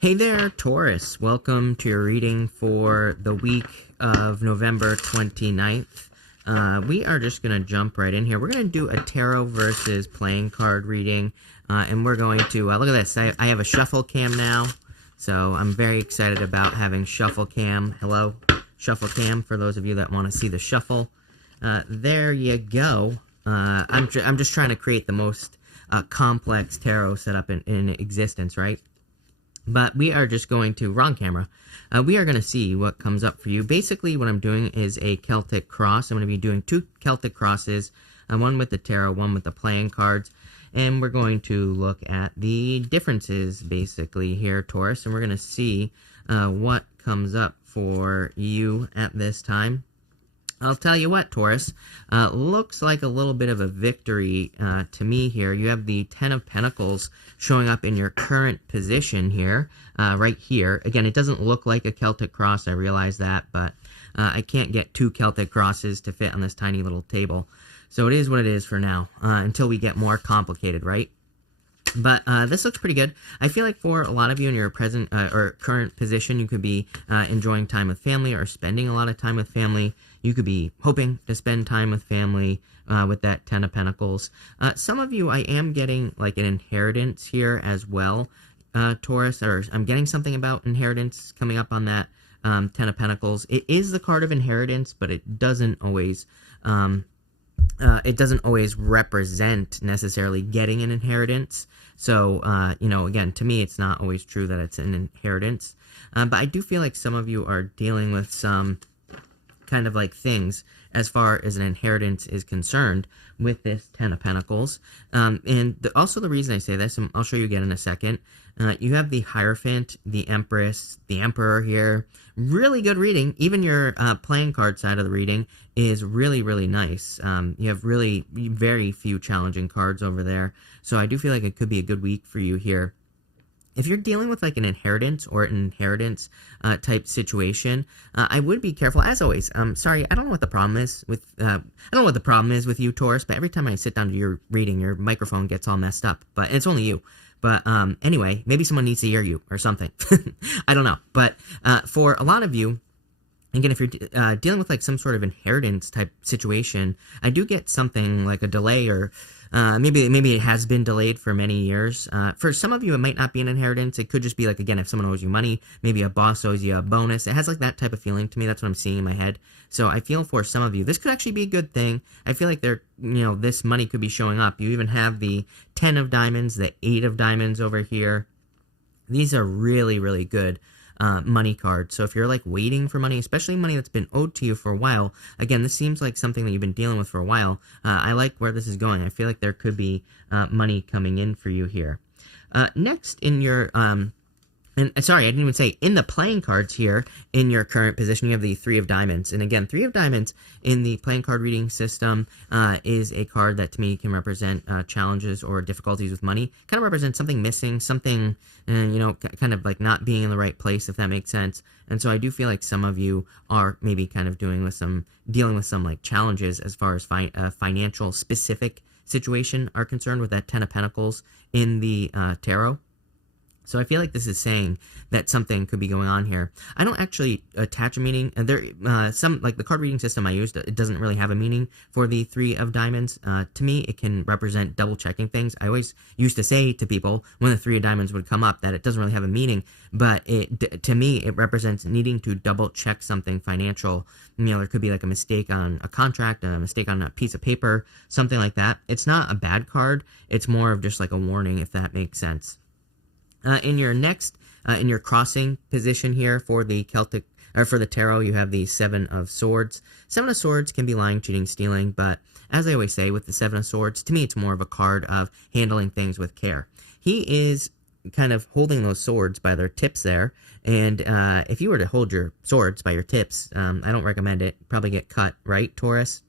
Hey there, Taurus. Welcome to your reading for the week of November 29th. We are just going to jump right in here. We're going to do a tarot versus playing card reading, and we're going to, look at this. I have a shuffle cam now, so I'm very excited about having shuffle cam. Hello, shuffle cam, for those of you that want to see the shuffle. There you go. I'm just trying to create the most complex tarot setup in existence, right? But we are just going to, wrong camera, we are going to see what comes up for you. Basically, what I'm doing is a Celtic cross. I'm going to be doing two Celtic crosses, one with the tarot, one with the playing cards. And we're going to look at the differences, basically, here, Taurus. And we're going to see what comes up for you at this time. I'll tell you what, Taurus, looks like a little bit of a victory to me here. You have the Ten of Pentacles showing up in your current position here, right here. Again, it doesn't look like a Celtic cross, I realize that, but I can't get two Celtic crosses to fit on this tiny little table. So it is what it is for now, until we get more complicated, right? But this looks pretty good. I feel like for a lot of you in your present or current position, you could be enjoying time with family or spending a lot of time with family. You could be hoping to spend time with family with that Ten of Pentacles. Some of you, I am getting like an inheritance here as well, Taurus, or I'm getting something about inheritance coming up on that Ten of Pentacles. It is the card of inheritance, but it doesn't always represent necessarily getting an inheritance. So, you know, again, to me, it's not always true that it's an inheritance. But I do feel like some of you are dealing with some kind of like things as far as an inheritance is concerned with this Ten of Pentacles. Also the reason I say this, and I'll show you again in a second, you have the Hierophant, the Empress, the Emperor here. Really good reading. Even your playing card side of the reading is really, really nice. You have really very few challenging cards over there. So I do feel like it could be a good week for you here. If you're dealing with like an inheritance or an inheritance type situation, I would be careful. As always, sorry, I don't know what the problem is with you, Taurus. But every time I sit down to your reading, your microphone gets all messed up. But it's only you. But anyway, maybe someone needs to hear you or something. I don't know. But for a lot of you, again, if you're dealing with like some sort of inheritance type situation, I do get something like a delay or maybe it has been delayed for many years. For some of you, it might not be an inheritance. It could just be like, again, if someone owes you money, maybe a boss owes you a bonus. It has like that type of feeling to me. That's what I'm seeing in my head. So I feel for some of you, this could actually be a good thing. I feel like this money could be showing up. You even have the 10 of diamonds, the 8 of diamonds over here. These are really, really good money cards. So if you're like waiting for money, especially money that's been owed to you for a while, again, this seems like something that you've been dealing with for a while. I like where this is going. I feel like there could be money coming in for you here. Next in your and sorry, I didn't even say, in the playing cards here, in your current position, you have the Three of Diamonds. And again, Three of Diamonds in the playing card reading system is a card that to me can represent challenges or difficulties with money. Kind of represents something missing, something, kind of like not being in the right place, if that makes sense. And so I do feel like some of you are maybe kind of dealing with some like challenges as far as financial specific situation are concerned with that Ten of Pentacles in the tarot. So I feel like this is saying that something could be going on here. I don't actually attach a meaning. Like the card reading system I used, it doesn't really have a meaning for the Three of Diamonds. To me, it can represent double checking things. I always used to say to people when the Three of Diamonds would come up that it doesn't really have a meaning, but to me, it represents needing to double check something financial. There could be like a mistake on a contract, a mistake on a piece of paper, something like that. It's not a bad card. It's more of just like a warning, if that makes sense. In your crossing position here for the Celtic, or for the tarot, you have the Seven of Swords. Seven of Swords can be lying, cheating, stealing, but as I always say with the Seven of Swords, to me it's more of a card of handling things with care. He is kind of holding those swords by their tips there, and if you were to hold your swords by your tips, I don't recommend it. Probably get cut, right, Taurus?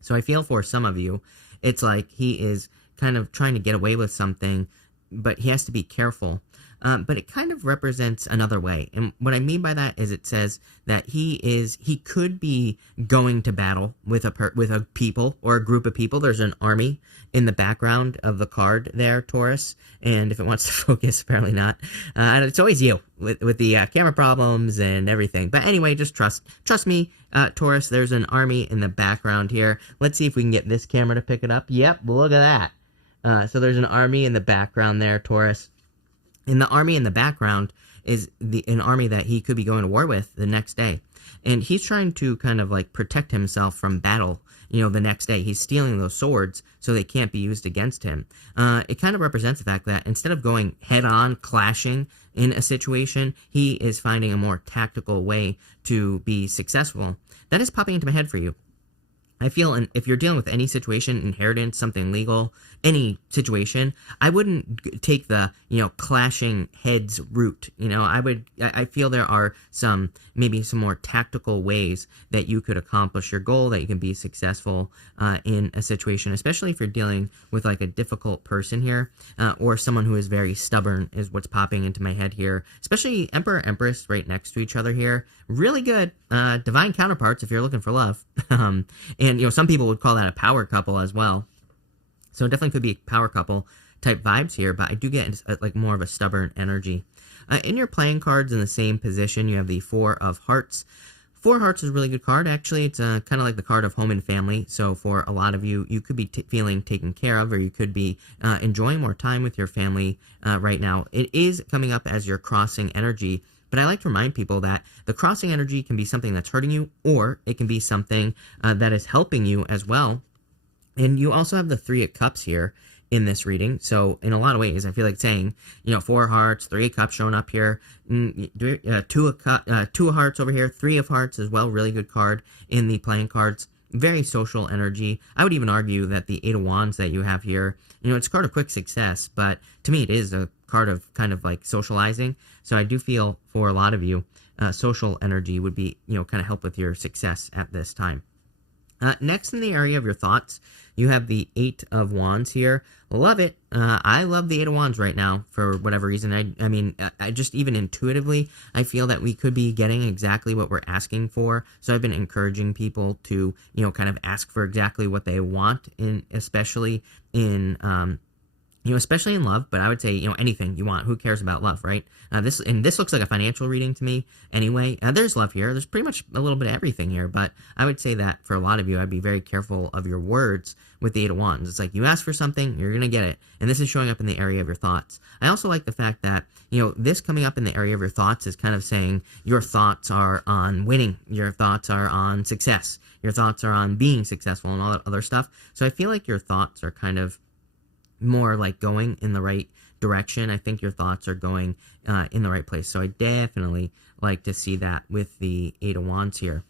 So I feel for some of you, it's like he is kind of trying to get away with something but he has to be careful. But it kind of represents another way. And what I mean by that is it says that he could be going to battle with a people or a group of people. There's an army in the background of the card there, Taurus. And if it wants to focus, apparently not. And it's always you with the camera problems and everything. But anyway, just trust me, Taurus. There's an army in the background here. Let's see if we can get this camera to pick it up. Yep, look at that. So there's an army in the background there, Taurus. And the army in the background is an army that he could be going to war with the next day. And he's trying to kind of like protect himself from battle, the next day. He's stealing those swords so they can't be used against him. It kind of represents the fact that instead of going head-on, clashing in a situation, he is finding a more tactical way to be successful. That is popping into my head for you. I feel if you're dealing with any situation, inheritance, something legal, any situation, I wouldn't take the, clashing heads route. I feel there are maybe some more tactical ways that you could accomplish your goal, that you can be successful in a situation, especially if you're dealing with like a difficult person here, or someone who is very stubborn is what's popping into my head here, especially Emperor, Empress right next to each other here. Really good. Divine counterparts if you're looking for love. And, some people would call that a power couple as well. So it definitely could be a power couple type vibes here, but I do get like more of a stubborn energy. In your playing cards in the same position, you have the Four of Hearts. Four of Hearts is a really good card, actually. It's kind of like the card of home and family. So for a lot of you, you could be feeling taken care of, or you could be enjoying more time with your family right now. It is coming up as your crossing energy. But I like to remind people that the crossing energy can be something that's hurting you, or it can be something that is helping you as well. And you also have the Three of Cups here in this reading. So in a lot of ways, I feel like saying, Four of Hearts, Three of Cups showing up here, Two of Hearts over here, Three of Hearts as well, really good card in the playing cards. Very social energy. I would even argue that the Eight of Wands that you have here, it's a card of quick success, but to me it is a card of kind of like socializing. So I do feel for a lot of you, social energy would be, kind of help with your success at this time. Next in the area of your thoughts, you have the Eight of Wands here. Love it. I love the Eight of Wands right now for whatever reason. I mean, I just even intuitively, I feel that we could be getting exactly what we're asking for. So I've been encouraging people to, kind of ask for exactly what they want, especially in especially in love, but I would say, anything you want. Who cares about love, right? This looks like a financial reading to me anyway. There's love here. There's pretty much a little bit of everything here, but I would say that for a lot of you, I'd be very careful of your words with the Eight of Wands. It's like you ask for something, you're going to get it, and this is showing up in the area of your thoughts. I also like the fact that, this coming up in the area of your thoughts is kind of saying your thoughts are on winning, your thoughts are on success, your thoughts are on being successful and all that other stuff. So I feel like your thoughts are kind of more like going in the right direction. I think your thoughts are going in the right place. So I definitely like to see that with the Eight of Wands here.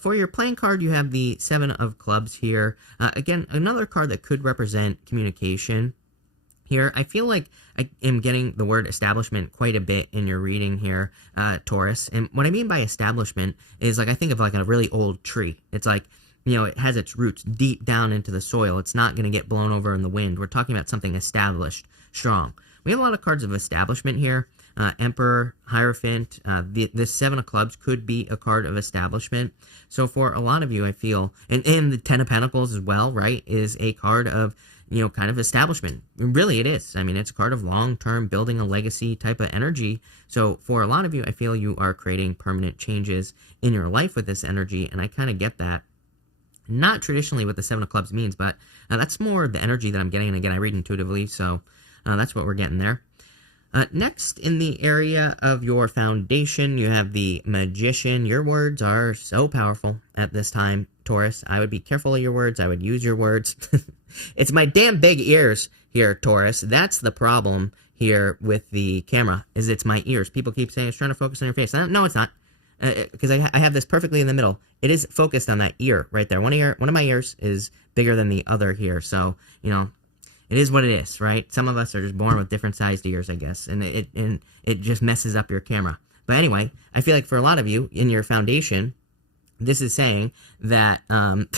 For your playing card, you have the Seven of Clubs here. Again, another card that could represent communication here. I feel like I am getting the word establishment quite a bit in your reading here, Taurus. And what I mean by establishment is like I think of like a really old tree. It's like, it has its roots deep down into the soil. It's not going to get blown over in the wind. We're talking about something established, strong. We have a lot of cards of establishment here. Emperor, Hierophant, this Seven of Clubs could be a card of establishment. So for a lot of you, I feel, and the Ten of Pentacles as well, right, is a card of, kind of establishment. Really, it is. I mean, it's a card of long-term building a legacy type of energy. So for a lot of you, I feel you are creating permanent changes in your life with this energy, and I kind of get that. Not traditionally what the Seven of Clubs means, but that's more the energy that I'm getting. And again, I read intuitively, so that's what we're getting there. Next, in the area of your foundation, you have the Magician. Your words are so powerful at this time, Taurus. I would be careful of your words. I would use your words. It's my damn big ears here, Taurus. That's the problem here with the camera, is it's my ears. People keep saying it's trying to focus on your face. No, it's not. Because I have this perfectly in the middle. It is focused on that ear right there. One of my ears is bigger than the other here. So, it is what it is, right? Some of us are just born with different sized ears, I guess. And it just messes up your camera. But anyway, I feel like for a lot of you in your foundation, this is saying that, I'm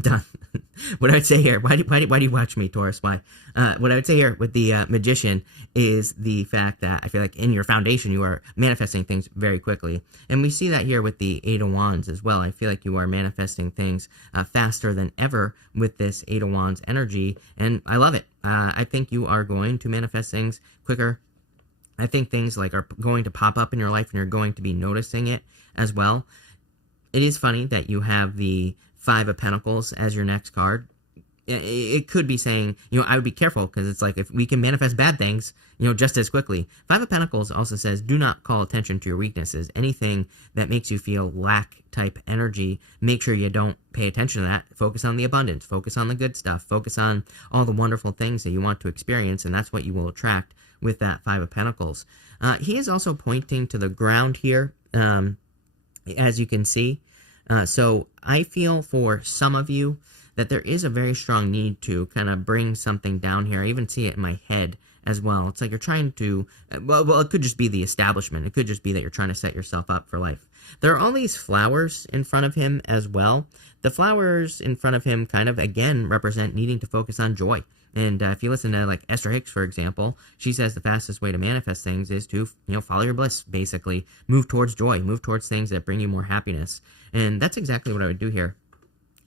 done. What I would say here, why do you watch me, Taurus? Why? What I would say here with the Magician is the fact that I feel like in your foundation you are manifesting things very quickly, and we see that here with the Eight of Wands as well. I feel like you are manifesting things faster than ever with this Eight of Wands energy, and I love it. I think you are going to manifest things quicker. I think things like are going to pop up in your life, and you're going to be noticing it as well. It is funny that you have the Five of Pentacles as your next card. It could be saying, I would be careful, because it's like if we can manifest bad things, just as quickly. Five of Pentacles also says, do not call attention to your weaknesses. Anything that makes you feel lack type energy, make sure you don't pay attention to that. Focus on the abundance. Focus on the good stuff. Focus on all the wonderful things that you want to experience, and that's what you will attract with that Five of Pentacles. He is also pointing to the ground here, as you can see. So I feel for some of you that there is a very strong need to kind of bring something down here. I even see it in my head as well. It's like you're trying to, well, it could just be the establishment. It could just be that you're trying to set yourself up for life. There are all these flowers in front of him as well. The flowers in front of him kind of, again, represent needing to focus on joy. And if you listen to, like, Esther Hicks, for example, she says the fastest way to manifest things is to, follow your bliss, basically. Move towards joy. Move towards things that bring you more happiness. And that's exactly what I would do here.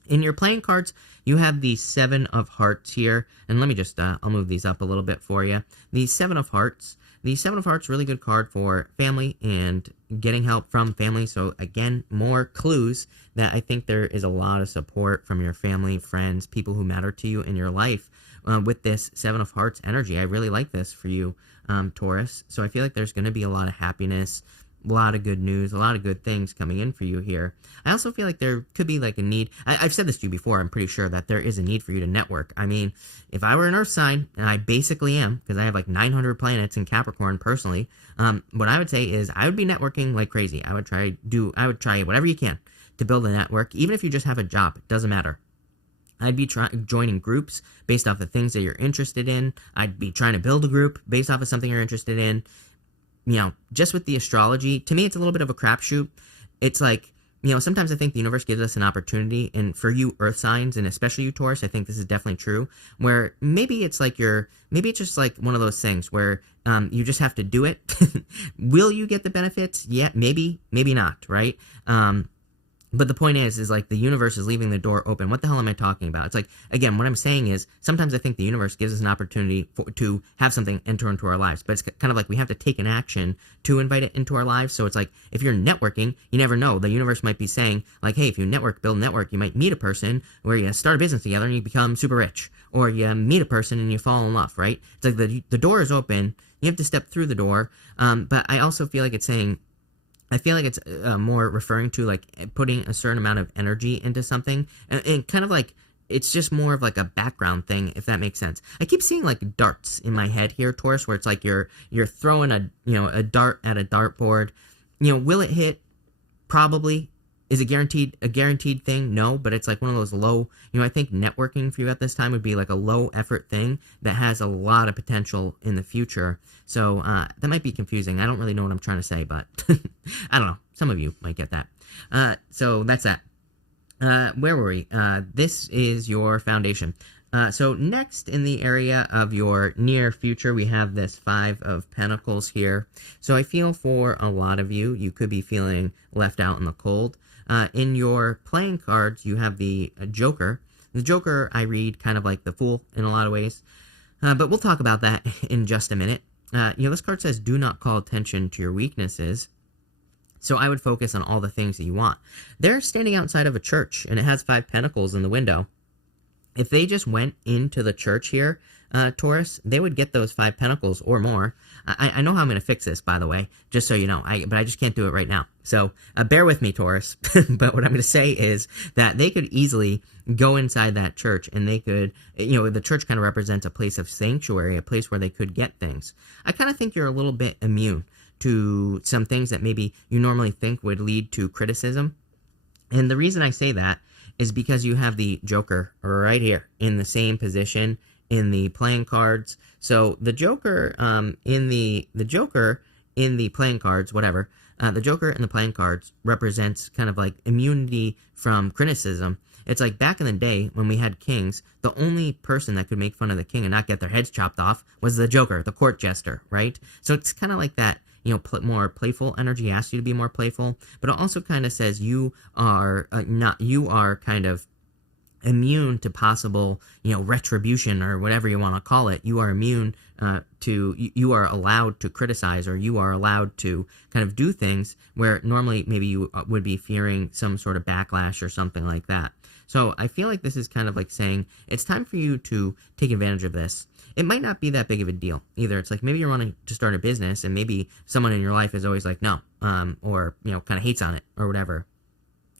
In your playing cards, you have the Seven of Hearts here. And let me just, I'll move these up a little bit for you. The Seven of Hearts. The Seven of Hearts, really good card for family and getting help from family. So, again, more clues that I think there is a lot of support from your family, friends, people who matter to you in your life with this Seven of Hearts energy. I really like this for you, Taurus. So I feel like there's going to be a lot of happiness, a lot of good news, a lot of good things coming in for you here. I also feel like there could be like a need. I've said this to you before. I'm pretty sure that there is a need for you to network. I mean, if I were an Earth sign, and I basically am, because I have like 900 planets in Capricorn personally, what I would say is I would be networking like crazy. I would try whatever you can to build a network, even if you just have a job. It doesn't matter. I'd be joining groups based off the things that you're interested in. I'd be trying to build a group based off of something you're interested in. Just with the astrology, to me, it's a little bit of a crapshoot. It's like, sometimes I think the universe gives us an opportunity, and for you Earth signs, and especially you Taurus, I think this is definitely true, where maybe it's just like one of those things where you just have to do it. Will you get the benefits? Yeah, maybe not, right? But the point is like the universe is leaving the door open. What the hell am I talking about? It's like, again, what I'm saying is sometimes I think the universe gives us an opportunity to have something enter into our lives. But it's kind of like we have to take an action to invite it into our lives. So it's like if you're networking, you never know. The universe might be saying like, hey, if you build a network, you might meet a person where you start a business together and you become super rich. Or you meet a person and you fall in love, right? It's like the door is open. You have to step through the door. But I also feel like it's saying, I feel like it's more referring to like putting a certain amount of energy into something, and kind of like it's just more of like a background thing, if that makes sense. I keep seeing like darts in my head here, Taurus, where it's like you're throwing a dart at a dartboard. Will it hit? Probably. Is it a guaranteed thing? No, but it's like one of those low, I think networking for you at this time would be like a low effort thing that has a lot of potential in the future. So that might be confusing. I don't really know what I'm trying to say, but I don't know. Some of you might get that. So that's that. Where were we? This is your foundation. So next in the area of your near future, we have this Five of Pentacles here. So I feel for a lot of you, you could be feeling left out in the cold. In your playing cards, you have the Joker. The Joker, I read kind of like the Fool in a lot of ways. But we'll talk about that in just a minute. This card says, do not call attention to your weaknesses. So I would focus on all the things that you want. They're standing outside of a church, and it has Five Pentacles in the window. If they just went into the church here, Taurus, they would get those Five Pentacles or more. I know how I'm going to fix this, by the way, just so you know, but I just can't do it right now. So bear with me, Taurus. But what I'm going to say is that they could easily go inside that church, and they could, the church kind of represents a place of sanctuary, a place where they could get things. I kind of think you're a little bit immune to some things that maybe you normally think would lead to criticism. And the reason I say that is because you have the Joker right here in the same position in the playing cards. So the Joker in the playing cards, whatever, the Joker in the playing cards represents kind of like immunity from criticism. It's like back in the day when we had kings, the only person that could make fun of the king and not get their heads chopped off was the Joker, the court jester, right? So it's kind of like that, more playful energy asks you to be more playful, but it also kind of says you are you are kind of immune to possible, retribution or whatever you want to call it. You are immune you are allowed to criticize, or you are allowed to kind of do things where normally maybe you would be fearing some sort of backlash or something like that. So I feel like this is kind of like saying it's time for you to take advantage of this. It might not be that big of a deal either. It's like maybe you're wanting to start a business and maybe someone in your life is always like, no, or, kind of hates on it or whatever.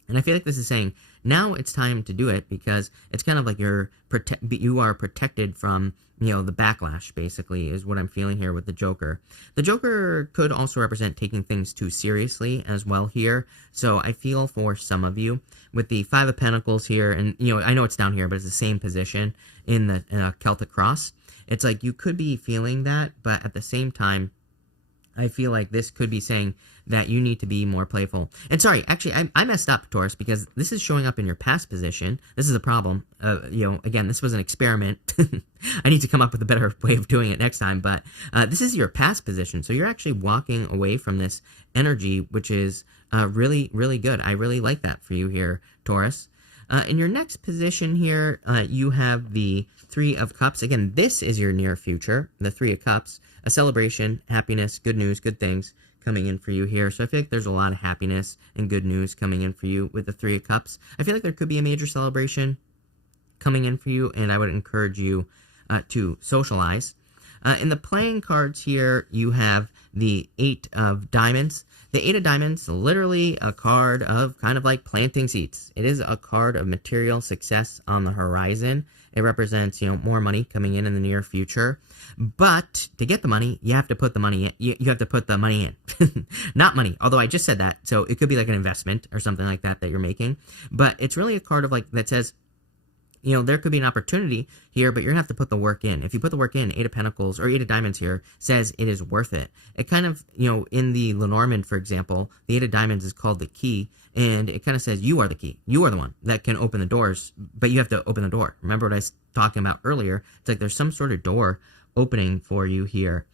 And I feel like this is saying now it's time to do it because it's kind of like you are protected from, the backlash, basically, is what I'm feeling here with the Joker. The Joker could also represent taking things too seriously as well here. So I feel for some of you with the Five of Pentacles here, and, I know it's down here, but it's the same position in the Celtic cross. It's like you could be feeling that, but at the same time, I feel like this could be saying that you need to be more playful. And sorry, actually, I messed up, Taurus, because this is showing up in your past position. This is a problem. Again, this was an experiment. I need to come up with a better way of doing it next time. But this is your past position. So you're actually walking away from this energy, which is really, really good. I really like that for you here, Taurus. In your next position here, you have the Three of Cups. Again, this is your near future, the Three of Cups, a celebration, happiness, good news, good things coming in for you here. So I feel like there's a lot of happiness and good news coming in for you with the Three of Cups. I feel like there could be a major celebration coming in for you, and I would encourage you to socialize. In the playing cards here, you have the Eight of Diamonds. The Eight of Diamonds is literally a card of kind of like planting seeds. It is a card of material success on the horizon. It represents, more money coming in the near future. But to get the money, you have to put the money in. You have to put the money in. Not money, although I just said that. So it could be like an investment or something like that you're making. But it's really a card of like that says, there could be an opportunity here, but you're going to have to put the work in. If you put the work in, Eight of Pentacles, or Eight of Diamonds here, says it is worth it. It kind of, in the Lenormand, for example, the Eight of Diamonds is called the key, and it kind of says you are the key. You are the one that can open the doors, but you have to open the door. Remember what I was talking about earlier? It's like there's some sort of door opening for you here.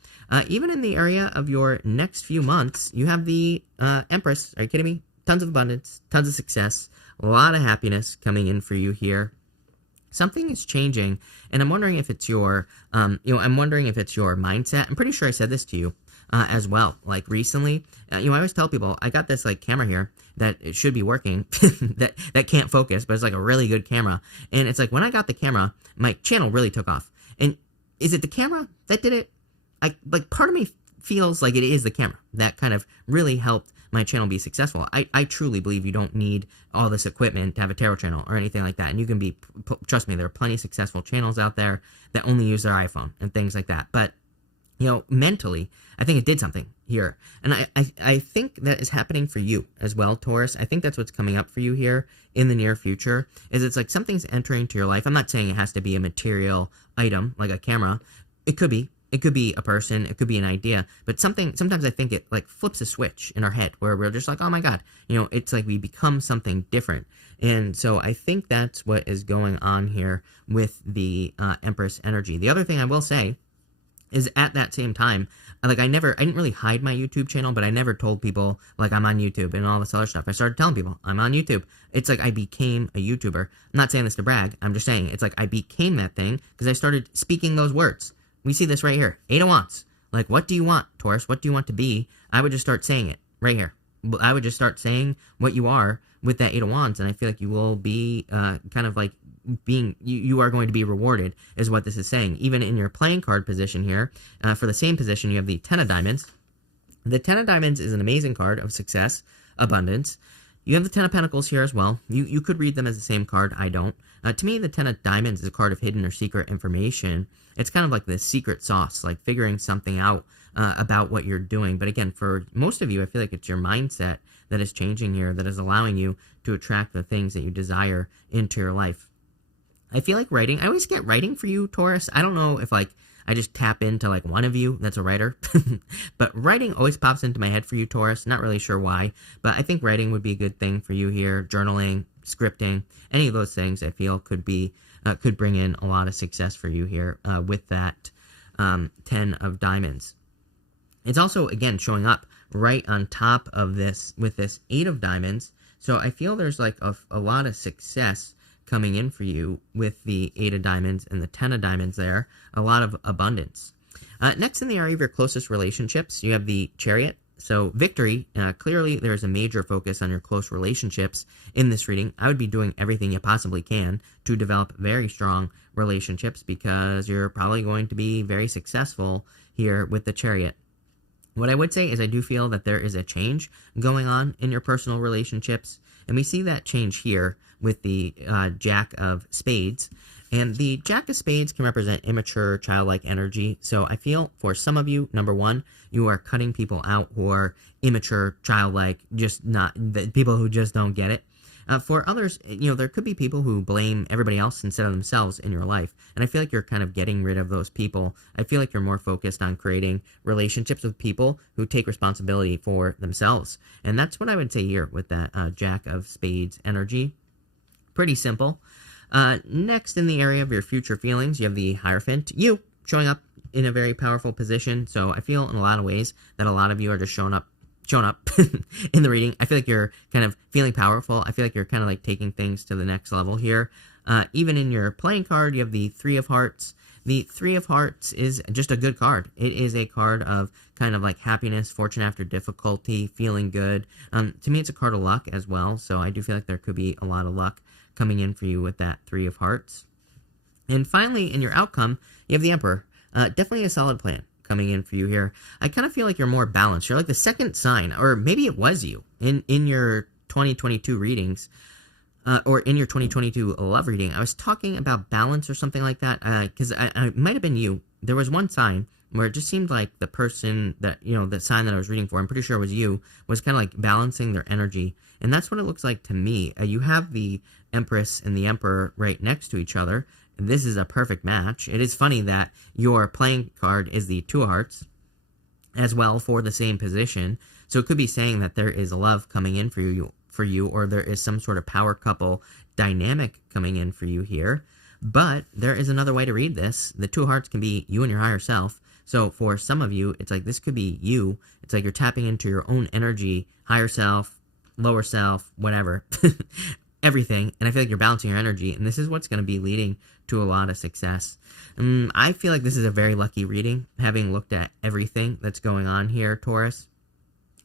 Even in the area of your next few months, you have the Empress. Are you kidding me? Tons of abundance, tons of success, a lot of happiness coming in for you here. Something is changing, and I'm wondering if it's your, I'm wondering if it's your mindset. I'm pretty sure I said this to you as well, like recently. I always tell people I got this like camera here that it should be working, that can't focus, but it's like a really good camera. And it's like when I got the camera, my channel really took off. And is it the camera that did it? Part of me feels like it is the camera that kind of really helped my channel be successful. I truly believe you don't need all this equipment to have a tarot channel or anything like that. And you can be, trust me, there are plenty of successful channels out there that only use their iPhone and things like that. But, mentally, I think it did something here. And I think that is happening for you as well, Taurus. I think that's what's coming up for you here in the near future, is it's like something's entering into your life. I'm not saying it has to be a material item like a camera. It could be. It could be a person, it could be an idea, but sometimes I think it like flips a switch in our head where we're just like, oh my God, it's like we become something different. And so I think that's what is going on here with the Empress energy. The other thing I will say is at that same time, like I didn't really hide my YouTube channel, but I never told people like I'm on YouTube and all this other stuff. I started telling people I'm on YouTube. It's like I became a YouTuber. I'm not saying this to brag. I'm just saying it's like I became that thing because I started speaking those words. We see this right here. Eight of Wands. Like, what do you want, Taurus? What do you want to be? I would just start saying it right here. I would just start saying what you are with that Eight of Wands, and I feel like you will be kind of like being, you are going to be rewarded, is what this is saying. Even in your playing card position here, for the same position, you have the Ten of Diamonds. The Ten of Diamonds is an amazing card of success, abundance. You have the Ten of Pentacles here as well. You could read them as the same card. I don't. To me, the Ten of Diamonds is a card of hidden or secret information. It's kind of like the secret sauce, like figuring something out about what you're doing. But again, for most of you, I feel like it's your mindset that is changing here, that is allowing you to attract the things that you desire into your life. I feel like writing, I always get writing for you, Taurus. I don't know if like I just tap into like one of you that's a writer, but writing always pops into my head for you, Taurus. Not really sure why, but I think writing would be a good thing for you here. Journaling, scripting, any of those things I feel could bring in a lot of success for you here with that 10 of diamonds. It's also, again, showing up right on top of this with this 8 of diamonds. So I feel there's like a lot of success coming in for you with the 8 of diamonds and the 10 of diamonds there. A lot of abundance. Next, in the area of your closest relationships, you have the Chariot. So victory, clearly there's a major focus on your close relationships in this reading. I would be doing everything you possibly can to develop very strong relationships because you're probably going to be very successful here with the Chariot. What I would say is I do feel that there is a change going on in your personal relationships, and we see that change here with the Jack of Spades. And the Jack of Spades can represent immature, childlike energy. So I feel for some of you, number one, you are cutting people out who are immature, childlike, just not the people who just don't get it. For others, there could be people who blame everybody else instead of themselves in your life. And I feel like you're kind of getting rid of those people. I feel like you're more focused on creating relationships with people who take responsibility for themselves. And that's what I would say here with that Jack of Spades energy. Pretty simple. Next, in the area of your future feelings, you have the Hierophant. You showing up in a very powerful position. So I feel in a lot of ways that a lot of you are just showing up in the reading. I feel like you're kind of feeling powerful. I feel like you're kind of like taking things to the next level here. Even in your playing card, you have the 3 of Hearts. The 3 of Hearts is just a good card. It is a card of kind of like happiness, fortune after difficulty, feeling good. To me, it's a card of luck as well. So I do feel like there could be a lot of luck coming in for you with that 3 of Hearts. And finally, in your outcome, you have the Emperor. Definitely a solid plan coming in for you here. I kind of feel like you're more balanced. You're like the second sign, or maybe it was you in your 2022 readings, or in your 2022 love reading. I was talking about balance or something like that, because I might have been you. There was one sign where it just seemed like the person that, the sign that I was reading for, I'm pretty sure it was you, was kind of like balancing their energy. And that's what it looks like to me. You have the Empress and the Emperor right next to each other. This is a perfect match. It is funny that your playing card is the 2 of Hearts as well for the same position. So it could be saying that there is love coming in for you, or there is some sort of power couple dynamic coming in for you here. But there is another way to read this. The 2 of Hearts can be you and your higher self. So for some of you, it's like this could be you. It's like you're tapping into your own energy, higher self, lower self, whatever, everything. And I feel like you're balancing your energy, and this is what's going to be leading to a lot of success. I feel like this is a very lucky reading, having looked at everything that's going on here, Taurus.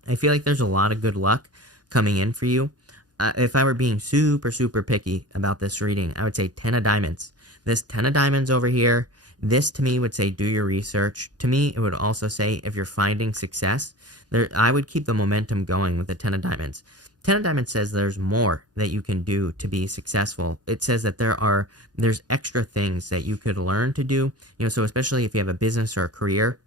I feel like there's a lot of good luck coming in for you. If I were being super, super picky about this reading, I would say 10 of diamonds. This 10 of diamonds over here, this to me would say do your research. To me, it would also say if you're finding success, I would keep the momentum going with the 10 of diamonds. 10 of diamonds says there's more that you can do to be successful. It says that there's extra things that you could learn to do. So especially if you have a business or a career,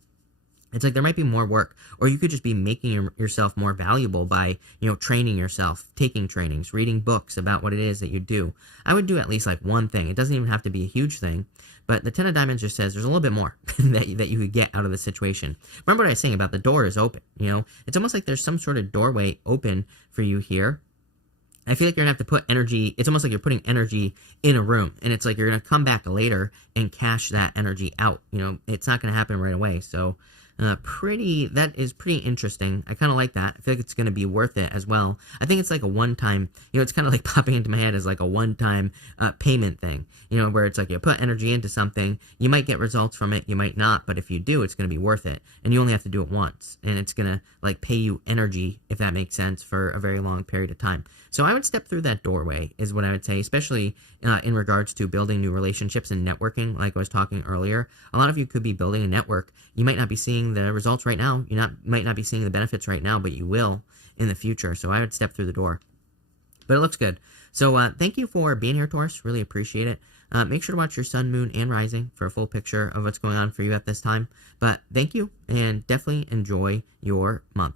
it's like there might be more work, or you could just be making yourself more valuable by, training yourself, taking trainings, reading books about what it is that you do. I would do at least like one thing. It doesn't even have to be a huge thing, but the 10 of diamonds just says there's a little bit more that you could get out of the situation. Remember what I was saying about the door is open, It's almost like there's some sort of doorway open for you here. I feel like you're going to have to put energy, it's almost like you're putting energy in a room, and it's like you're going to come back later and cash that energy out. It's not going to happen right away. So that is pretty interesting. I kind of like that. I feel like it's going to be worth it as well. I think it's like a one-time, it's kind of like popping into my head as like a one-time payment thing, where it's like you put energy into something, you might get results from it, you might not, but if you do, it's going to be worth it. And you only have to do it once, and it's going to like pay you energy, if that makes sense, for a very long period of time. So I would step through that doorway is what I would say, especially in regards to building new relationships and networking, like I was talking earlier. A lot of you could be building a network. You might not be seeing the results right now. Might not be seeing the benefits right now, but you will in the future. So I would step through the door. But it looks good. So thank you for being here, Taurus. Really appreciate it. Make sure to watch your sun, moon, and rising for a full picture of what's going on for you at this time. But thank you, and definitely enjoy your month.